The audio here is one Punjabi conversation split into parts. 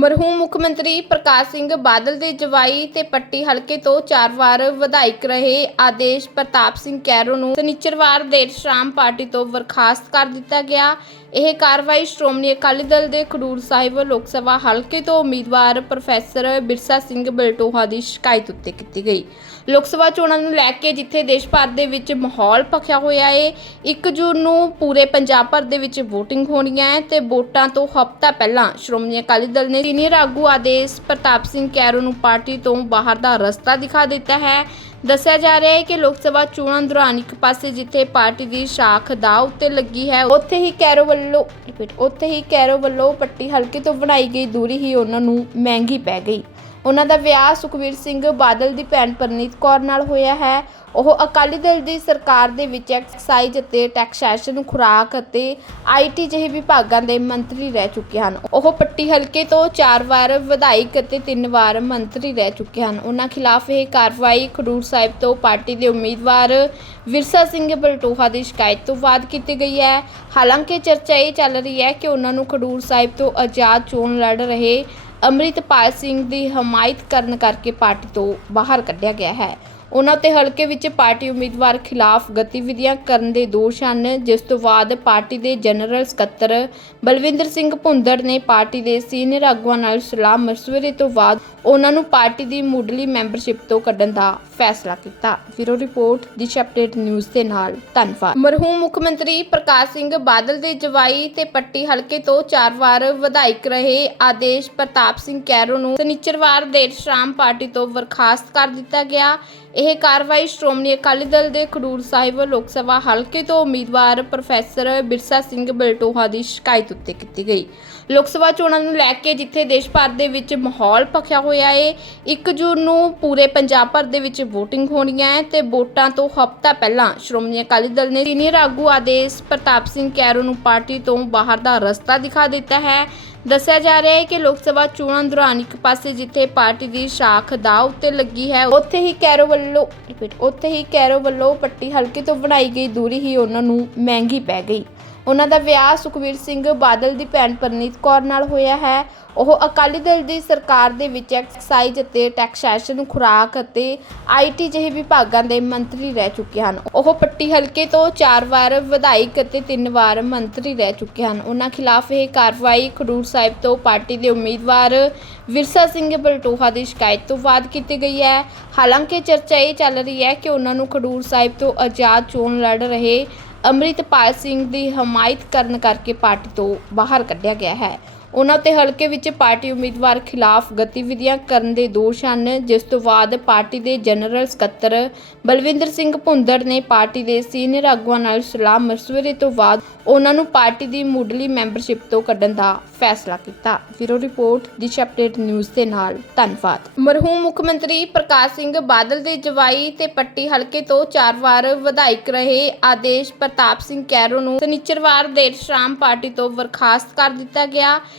ਮਰਹੂਮ ਮੁੱਖ ਮੰਤਰੀ ਪ੍ਰਕਾਸ਼ ਸਿੰਘ ਬਾਦਲ ਦੇ ਜਵਾਈ ਤੇ ਪੱਟੀ ਹਲਕੇ ਤੋਂ ਚਾਰ ਵਾਰ ਵਿਧਾਇਕ ਰਹੇ। ਆਦੇਸ਼ ਪ੍ਰਤਾਪ ਸਿੰਘ ਕੈਰੋ ਨੂੰ ਸਨਿਚਰਵਾਰ ਦੇਰ ਸ਼ਾਮ ਪਾਰਟੀ ਤੋਂ ਬਰਖਾਸਤ ਕਰ ਦਿੱਤਾ ਗਿਆ। ਇਹ ਕਾਰਵਾਈ ਸ਼੍ਰੋਮਣੀ ਅਕਾਲੀ ਦਲ ਦੇ ਖਡੂਰ ਸਾਹਿਬ ਲੋਕ ਸਭਾ ਹਲਕੇ ਤੋਂ ਉਮੀਦਵਾਰ ਪ੍ਰੋਫੈਸਰ ਬਿਰਸਾ ਸਿੰਘ ਬਲਟੋਹਾ ਦੀ ਸ਼ਿਕਾਇਤ ਉੱਤੇ ਕੀਤੀ ਗਈ। ਲੋਕ ਸਭਾ ਚੋਣਾਂ ਨੂੰ ਲੈ ਕੇ ਜਿੱਥੇ ਦੇਸ਼ ਭਰ ਦੇ ਵਿੱਚ ਮਾਹੌਲ ਭਖਿਆ ਹੋਇਆ ਏ 1 ਜੂਨ ਨੂੰ ਪੂਰੇ ਪੰਜਾਬ ਭਰ ਦੇ ਵਿੱਚ VOTING ਹੋਣੀ ਹੈ ਤੇ ਵੋਟਾਂ ਤੋਂ ਹਫ਼ਤਾ ਪਹਿਲਾਂ ਸ਼੍ਰੋਮਣੀ ਅਕਾਲੀ ਦਲ ਨੇ ਸੀਨੀਅਰ ਆਗੂ ਆਦੇਸ਼ ਪ੍ਰਤਾਪ ਸਿੰਘ ਕੈਰੋ ਨੂੰ ਪਾਰਟੀ ਤੋਂ ਬਾਹਰ ਦਾ ਰਸਤਾ ਦਿਖਾ ਦਿੱਤਾ ਹੈ। ਦੱਸਿਆ ਜਾ ਰਿਹਾ ਹੈ ਕਿ ਲੋਕ ਸਭਾ ਚੋਣਾਂ ਦੌਰਾਨ ਇੱਕ ਪਾਸੇ ਜਿੱਥੇ ਪਾਰਟੀ ਦੀ ਸ਼ਾਖ ਦਾ ਉੱਤੇ ਲੱਗੀ ਹੈ, ਉੱਥੇ ਹੀ ਕੈਰੋ ਵੱਲੋਂ ਉੱਥੇ ਹੀ ਕੈਰੋ ਵੱਲੋਂ ਪੱਟੀ ਹਲਕੇ ਤੋਂ ਬਣਾਈ ਗਈ ਦੂਰੀ ਹੀ ਉਹਨਾਂ ਨੂੰ ਮਹਿੰਗੀ ਪੈ ਗਈ। ਉਹਨਾਂ ਦਾ ਵਿਆਹ ਸੁਖਵੀਰ ਸਿੰਘ ਬਾਦਲ ਦੀ ਭੈਣ ਪਰਨੀਤ ਕੌਰ ਨਾਲ ਹੋਇਆ ਹੈ। ਉਹ ਅਕਾਲੀ ਦਲ ਦੀ ਸਰਕਾਰ ਦੇ ਵਿੱਚ ਐਕਸਾਈਜ਼ ਅਤੇ ਟੈਕਸੇਸ਼ਨ ਖੁਰਾਕ ਅਤੇ ਆਈਟੀ ਜਿਹੇ ਵਿਭਾਗਾਂ ਦੇ ਮੰਤਰੀ ਰਹਿ ਚੁੱਕੇ ਹਨ। ਉਹ ਪੱਟੀ ਹਲਕੇ ਤੋਂ ਚਾਰ ਵਾਰ ਵਿਧਾਇਕ ਅਤੇ ਤਿੰਨ ਵਾਰ ਮੰਤਰੀ ਰਹਿ ਚੁੱਕੇ ਹਨ। ਉਹਨਾਂ ਖਿਲਾਫ ਇਹ ਕਾਰਵਾਈ ਖਡੂਰ ਸਾਹਿਬ ਤੋਂ ਪਾਰਟੀ ਦੇ ਉਮੀਦਵਾਰ ਵਿਰਸਾ ਸਿੰਘ ਬਲਟੋਹਾ ਦੀ ਸ਼ਿਕਾਇਤ ਤੋਂ ਬਾਅਦ ਕੀਤੀ ਗਈ ਹੈ। ਹਾਲਾਂਕਿ ਚਰਚਾ ਇਹ ਚੱਲ ਰਹੀ ਹੈ ਕਿ ਉਹਨਾਂ ਨੂੰ ਖਡੂਰ ਸਾਹਿਬ ਤੋਂ ਆਜ਼ਾਦ ਚੋਣ ਲੜ ਰਹੇ ਅੰਮ੍ਰਿਤਪਾਲ ਸਿੰਘ ਦੀ ਹਮਾਇਤ ਕਰਨ ਕਰਕੇ ਪਾਰਟੀ ਤੋਂ ਬਾਹਰ ਕੱਢਿਆ ਗਿਆ ਹੈ। ਉਹਨਾਂ ਤੇ ਹਲਕੇ ਵਿੱਚ ਪਾਰਟੀ ਉਮੀਦਵਾਰ ਖਿਲਾਫ ਗਤੀਵਿਧੀਆਂ ਕਰਨ ਦੇ ਦੋਸ਼ ਹਨ। ਜਿਸ ਤੋਂ ਬਾਅਦ ਪਾਰਟੀ ਦੇ ਜਨਰਲ ਸਕੱਤਰ ਬਲਵਿੰਦਰ ਸਿੰਘ ਭੁੰਦੜ ਨੇ ਪਾਰਟੀ ਦੇ ਸੀਨੀਅਰ ਆਗੂਆਂ ਨਾਲ ਸਲਾਹ ਮਸ਼ਵਰੇ ਤੋਂ ਬਾਅਦ ਉਹਨਾਂ ਨੂੰ ਪਾਰਟੀ ਦੀ ਮੁੱਢਲੀ ਮੈਂਬਰਸ਼ਿਪ ਤੋਂ ਕੱਢਣ ਦਾ ਫੈਸਲਾ ਕੀਤਾ। ਫਿਰੋ ਰਿਪੋਰਟ, ਦਿਸ਼ ਅਪਡੇਟ ਨਿਊਜ਼ ਦੇ ਨਾਲ। ਧੰਨਵਾਦ। ਮਰਹੂਮ ਮੁੱਖ ਮੰਤਰੀ ਪ੍ਰਕਾਸ਼ ਸਿੰਘ ਬਾਦਲ ਦੇ ਜਵਾਈ ਤੇ ਪੱਟੀ ਹਲਕੇ ਤੋਂ ਚਾਰ ਵਾਰ ਵਿਧਾਇਕ ਰਹੇ। ਆਦੇਸ਼ ਪ੍ਰਤਾਪ ਸਿੰਘ ਕੈਰੋ ਨੂੰ ਸਨਿਚਰਵਾਰ ਦੇਰ ਸ਼ਾਮ ਪਾਰਟੀ ਤੋਂ ਬਰਖਾਸਤ ਕਰ ਦਿੱਤਾ ਗਿਆ। ਇਹ ਕਾਰਵਾਈ ਸ਼੍ਰੋਮਣੀ ਅਕਾਲੀ ਦਲ ਦੇ ਖਡੂਰ ਸਾਹਿਬ ਲੋਕ ਸਭਾ ਹਲਕੇ ਤੋਂ ਉਮੀਦਵਾਰ ਪ੍ਰੋਫੈਸਰ ਬਿਰਸਾ ਸਿੰਘ ਬਲਟੋਹਾ ਦੀ ਸ਼ਿਕਾਇਤ ਉੱਤੇ ਕੀਤੀ ਗਈ। ਲੋਕ ਸਭਾ ਚੋਣਾਂ ਨੂੰ ਲੈ ਕੇ ਜਿੱਥੇ ਦੇਸ਼ ਭਰ ਦੇ ਵਿੱਚ ਮਾਹੌਲ ਭਖਿਆ ਹੋਇਆ ਏ 1 ਜੂਨ ਨੂੰ ਪੂਰੇ ਪੰਜਾਬ ਭਰ ਦੇ ਵਿੱਚ VOTING ਹੋਣੀ ਹੈ ਤੇ ਵੋਟਾਂ ਤੋਂ ਹਫ਼ਤਾ ਪਹਿਲਾਂ ਸ਼੍ਰੋਮਣੀ ਅਕਾਲੀ ਦਲ ਨੇ ਸੀਨੀਅਰ ਆਗੂ ਆਦੇਸ਼ ਪ੍ਰਤਾਪ ਸਿੰਘ ਕੈਰੋ ਨੂੰ ਪਾਰਟੀ ਤੋਂ ਬਾਹਰ ਦਾ ਰਸਤਾ ਦਿਖਾ ਦਿੱਤਾ ਹੈ। ਦੱਸਿਆ ਜਾ ਰਿਹਾ ਹੈ ਕਿ ਲੋਕ ਸਭਾ ਚੋਣਾਂ ਦੌਰਾਨ ਇੱਕ ਪਾਸੇ ਜਿੱਥੇ ਪਾਰਟੀ ਦੀ ਸ਼ਾਖ ਦਾ ਉੱਤੇ ਲੱਗੀ ਹੈ, ਉੱਥੇ ਹੀ ਕੈਰੋ ਵੱਲੋਂ ਰਿਪੀਟ ਉੱਥੇ ਹੀ ਕੈਰੋ ਵੱਲੋਂ ਪੱਟੀ ਹਲਕੇ ਤੋਂ ਬਣਾਈ ਗਈ ਦੂਰੀ ਹੀ ਉਹਨਾਂ ਨੂੰ ਮਹਿੰਗੀ ਪੈ ਗਈ। ਉਹਨਾਂ ਦਾ ਵਿਆਹ ਸੁਖਵੀਰ ਸਿੰਘ ਬਾਦਲ ਦੀ ਭੈਣ ਪਰਨੀਤ ਕੌਰ ਨਾਲ ਹੋਇਆ ਹੈ। ਉਹ ਅਕਾਲੀ ਦਲ ਦੀ ਸਰਕਾਰ ਦੇ ਵਿੱਚ ਐਕਸਾਈਜ਼ ਅਤੇ ਟੈਕਸੇਸ਼ਨ ਖੁਰਾਕ ਅਤੇ ਆਈਟੀ ਜਿਹੇ ਵਿਭਾਗਾਂ ਦੇ ਮੰਤਰੀ ਰਹਿ ਚੁੱਕੇ ਹਨ। ਉਹ ਪੱਟੀ ਹਲਕੇ ਤੋਂ ਚਾਰ ਵਾਰ ਵਿਧਾਇਕ ਅਤੇ ਤਿੰਨ ਵਾਰ ਮੰਤਰੀ ਰਹਿ ਚੁੱਕੇ ਹਨ। ਉਹਨਾਂ ਖਿਲਾਫ ਇਹ ਕਾਰਵਾਈ ਖਡੂਰ ਸਾਹਿਬ ਤੋਂ ਪਾਰਟੀ ਦੇ ਉਮੀਦਵਾਰ ਵਿਰਸਾ ਸਿੰਘ ਬਲਟੋਹਾ ਦੀ ਸ਼ਿਕਾਇਤ ਤੋਂ ਬਾਅਦ ਕੀਤੀ ਗਈ ਹੈ। ਹਾਲਾਂਕਿ ਚਰਚਾ ਇਹ ਚੱਲ ਰਹੀ ਹੈ ਕਿ ਉਹਨਾਂ ਨੂੰ ਖਡੂਰ ਸਾਹਿਬ ਤੋਂ ਆਜ਼ਾਦ ਚੋਣ ਲੜ ਰਹੇ ਅੰਮ੍ਰਿਤਪਾਲ ਸਿੰਘ ਦੀ ਹਮਾਇਤ ਕਰਨ ਕਰਕੇ ਪਾਰਟੀ ਤੋਂ ਬਾਹਰ ਕੱਢਿਆ ਗਿਆ ਹੈ। ਉਹਨਾਂ ਤੇ ਹਲਕੇ ਵਿੱਚ ਪਾਰਟੀ ਉਮੀਦਵਾਰ ਖਿਲਾਫ ਗਤੀਵਿਧੀਆਂ ਕਰਨ ਦੇ ਦੋਸ਼ ਹਨ। ਜਿਸ ਤੋਂ ਬਾਅਦ ਪਾਰਟੀ ਦੇ ਜਨਰਲ ਸਕੱਤਰ ਬਲਵਿੰਦਰ ਸਿੰਘ ਭੁੰਦੜ ਨੇ ਪਾਰਟੀ ਦੇ ਸੀਨੀਅਰ ਆਗੂਆਂ ਨਾਲ ਸਲਾਹ ਮਸ਼ਵਰੇ ਤੋਂ ਬਾਅਦ ਉਹਨਾਂ ਨੂੰ ਪਾਰਟੀ ਦੀ ਮੁੱਢਲੀ ਮੈਂਬਰਸ਼ਿਪ ਤੋਂ ਕੱਢਣ ਦਾ ਫੈਸਲਾ ਕੀਤਾ। ਫਿਰੋ ਰਿਪੋਰਟ, ਦਿਸ਼ ਅਪਡੇਟ ਨਿਊਜ਼ ਦੇ ਨਾਲ। ਧੰਨਵਾਦ। ਮਰਹੂਮ ਮੁੱਖ ਮੰਤਰੀ ਪ੍ਰਕਾਸ਼ ਸਿੰਘ ਬਾਦਲ ਦੇ ਜਵਾਈ ਤੇ ਪੱਟੀ ਹਲਕੇ ਤੋਂ ਚਾਰ ਵਾਰ ਵਿਧਾਇਕ ਰਹੇ। ਆਦੇਸ਼ ਪ੍ਰਤਾਪ ਸਿੰਘ ਕੈਰੋ ਨੂੰ ਸਨਿਚਰਵਾਰ ਦੇਰ ਸ਼ਾਮ ਪਾਰਟੀ ਤੋਂ ਬਰਖਾਸਤ ਕਰ ਦਿੱਤਾ ਗਿਆ।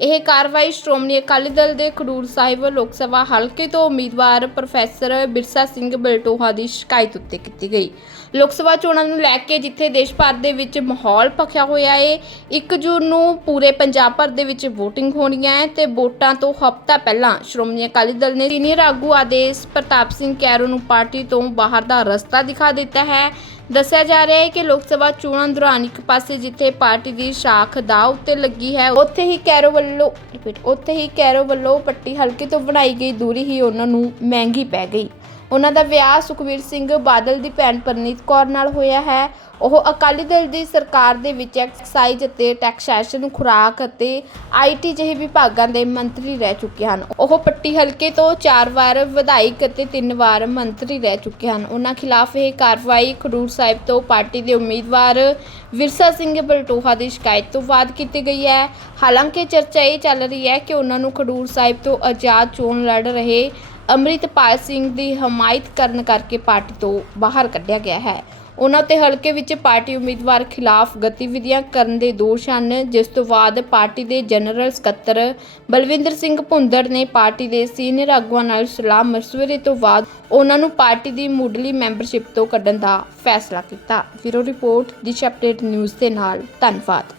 ਇਹ ਕਾਰਵਾਈ ਸ਼੍ਰੋਮਣੀ ਅਕਾਲੀ ਦਲ ਦੇ ਖਡੂਰ ਸਾਹਿਬ ਲੋਕ ਸਭਾ ਹਲਕੇ ਤੋਂ ਉਮੀਦਵਾਰ ਪ੍ਰੋਫੈਸਰ ਬਿਰਸਾ ਸਿੰਘ ਬਲਟੋਹਾ ਦੀ ਸ਼ਿਕਾਇਤ ਉੱਤੇ ਕੀਤੀ ਗਈ। ਲੋਕ ਸਭਾ ਚੋਣਾਂ ਨੂੰ ਲੈ ਕੇ ਜਿੱਥੇ ਦੇਸ਼ ਭਰ ਦੇ ਵਿੱਚ ਮਾਹੌਲ ਭਖਿਆ ਹੋਇਆ ਏ 1 ਜੂਨ ਨੂੰ ਪੂਰੇ ਪੰਜਾਬ ਭਰ ਦੇ ਵਿੱਚ VOTING ਹੋਣੀ ਹੈ ਤੇ ਵੋਟਾਂ ਤੋਂ ਹਫ਼ਤਾ ਪਹਿਲਾਂ ਸ਼੍ਰੋਮਣੀ ਅਕਾਲੀ ਦਲ ਨੇ ਸੀਨੀਅਰ ਆਗੂ ਆਦੇਸ਼ ਪ੍ਰਤਾਪ ਸਿੰਘ ਕੈਰੋ ਨੂੰ ਪਾਰਟੀ ਤੋਂ ਬਾਹਰ ਦਾ ਰਸਤਾ ਦਿਖਾ ਦਿੱਤਾ ਹੈ। ਦੱਸਿਆ ਜਾ ਰਿਹਾ ਹੈ ਕਿ ਲੋਕ ਸਭਾ ਚੋਣਾਂ ਦੌਰਾਨ ਇੱਕ ਪਾਸੇ ਜਿੱਥੇ ਪਾਰਟੀ ਦੀ ਸ਼ਾਖ ਦਾ ਉੱਤੇ ਲੱਗੀ ਹੈ, ਉੱਥੇ ਹੀ ਕੈਰੋ ਵੱਲੋਂ ਰਿਪੀਟ ਉੱਥੇ ਹੀ ਕੈਰੋ ਵੱਲੋਂ ਪੱਟੀ ਹਲਕੇ ਤੋਂ ਬਣਾਈ ਗਈ, ਦੂਰੀ ਹੀ ਉਹਨਾਂ ਨੂੰ ਮਹਿੰਗੀ ਪੈ ਗਈ। ਉਹਨਾਂ ਦਾ ਵਿਆਹ ਸੁਖਬੀਰ ਸਿੰਘ ਬਾਦਲ ਦੀ ਭੈਣ ਪਰਨੀਤ ਕੌਰ ਨਾਲ ਹੋਇਆ ਹੈ। ਉਹ ਅਕਾਲੀ ਦਲ ਦੀ ਸਰਕਾਰ ਦੇ ਵਿੱਚ ਐਕਸਾਈਜ਼ ਅਤੇ ਟੈਕਸੈਸ਼ਨ ਖੁਰਾਕ ਅਤੇ ਆਈਟੀ ਜਿਹੇ ਵਿਭਾਗਾਂ ਦੇ ਮੰਤਰੀ ਰਹਿ ਚੁੱਕੇ ਹਨ। ਉਹ ਪੱਟੀ ਹਲਕੇ ਤੋਂ ਚਾਰ ਵਾਰ ਵਿਧਾਇਕ ਅਤੇ ਤਿੰਨ ਵਾਰ ਮੰਤਰੀ ਰਹਿ ਚੁੱਕੇ ਹਨ। ਉਹਨਾਂ ਖਿਲਾਫ ਇਹ ਕਾਰਵਾਈ ਖਡੂਰ ਸਾਹਿਬ ਤੋਂ ਪਾਰਟੀ ਦੇ ਉਮੀਦਵਾਰ ਵਿਰਸਾ ਸਿੰਘ ਬਲਟੋਹਾ ਦੀ ਸ਼ਿਕਾਇਤ ਤੋਂ ਬਾਅਦ ਕੀਤੀ ਗਈ ਹੈ। ਹਾਲਾਂਕਿ ਚਰਚਾ ਇਹ ਚੱਲ ਰਹੀ ਹੈ ਕਿ ਉਹਨਾਂ ਨੂੰ ਖਡੂਰ ਸਾਹਿਬ ਤੋਂ ਆਜ਼ਾਦ ਚੋਣ ਲੜ ਰਹੇ ਅੰਮ੍ਰਿਤਪਾਲ ਸਿੰਘ ਦੀ ਹਮਾਇਤ ਕਰਨ ਕਰਕੇ ਪਾਰਟੀ ਤੋਂ ਬਾਹਰ ਕੱਢਿਆ ਗਿਆ ਹੈ। ਉਹਨਾਂ ਤੇ ਹਲਕੇ ਵਿੱਚ ਪਾਰਟੀ ਉਮੀਦਵਾਰ ਖਿਲਾਫ ਗਤੀਵਿਧੀਆਂ ਕਰਨ ਦੇ ਦੋਸ਼ ਹਨ। ਜਿਸ ਤੋਂ ਬਾਅਦ ਪਾਰਟੀ ਦੇ ਜਨਰਲ ਸਕੱਤਰ ਬਲਵਿੰਦਰ ਸਿੰਘ ਭੁੰਦੜ ਨੇ ਪਾਰਟੀ ਦੇ ਸੀਨੀਅਰ ਆਗੂਆਂ ਨਾਲ ਸਲਾਹ ਮਸ਼ਵਰੇ ਤੋਂ ਬਾਅਦ ਉਹਨਾਂ ਨੂੰ ਪਾਰਟੀ ਦੀ ਮੁੱਢਲੀ ਮੈਂਬਰਸ਼ਿਪ ਤੋਂ ਕੱਢਣ ਦਾ ਫੈਸਲਾ ਕੀਤਾ। ਫਿਰੋ ਰਿਪੋਰਟ, ਦਿਸ਼ ਅਪਡੇਟ ਨਿਊਜ਼ ਦੇ ਨਾਲ। ਧੰਨਵਾਦ।